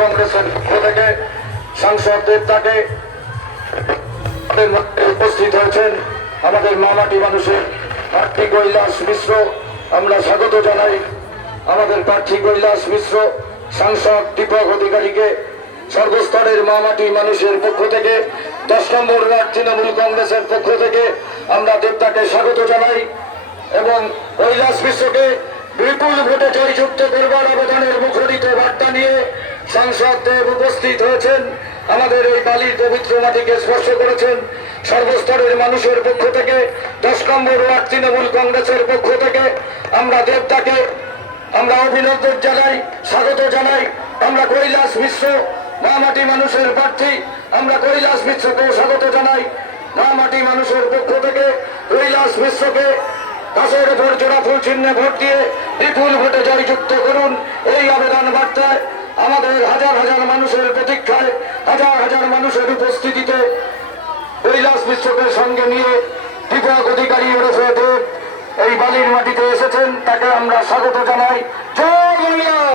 কংগ্রেসের পক্ষ থেকে সাংসদ দেবতাকে উপস্থিত হয়েছেন আমাদের মামাটি মানুষের প্রার্থী কৈলাস মিশ্র। আমরা স্বাগত জানাই আমাদের প্রার্থী কৈলাস মিশ্র। সাংসদ দীপক অধিকারীকে সর্বস্তরের মামাটি মানুষের পক্ষ থেকে 10 নম্বর ওয়ার্ড তৃণমূল কংগ্রেসের পক্ষ থেকে আমরা দেবতাকে স্বাগত জানাই এবং কৈলাস মিশ্রকে বিপুল ভোটে জয়যুক্ত করবার আবেদনের মুখরিত বার্তা নিয়ে সাংসদ দেব উপস্থিত হয়েছেন। আমাদের এই বালির পবিত্র মাটিকে স্পর্শ করেছেন। সর্বস্তরের মানুষের পক্ষ থেকে 10 নম্বর ওয়ার্ড তৃণমূল কংগ্রেসের পক্ষ থেকে আমরা দেবতাকে আমরা অভিনন্দন জানাই, স্বাগত জানাই। আমরা কৈলাস মিশ্র মামাটি মানুষের প্রার্থী, আমরা কৈলাস মিশ্রকেও স্বাগত জানাই। মামাটি মানুষের পক্ষ থেকে কৈলাস মিশ্রকে 10-এর উপর জোড়া ফুল চিহ্নে ভোট দিয়ে বিপুল ভোটে জয়যুক্ত করুন। এই আবেদন বার্তায় আমাদের হাজার হাজার মানুষের প্রতীক্ষায় হাজার হাজার মানুষের উপস্থিতিতে কৈলাস মিশ্রকে সঙ্গে নিয়ে দীপক অধিকারী ওরফে দেব এই বালির মাটিতে এসেছেন, তাকে আমরা স্বাগত জানাই। জয় বাংলা।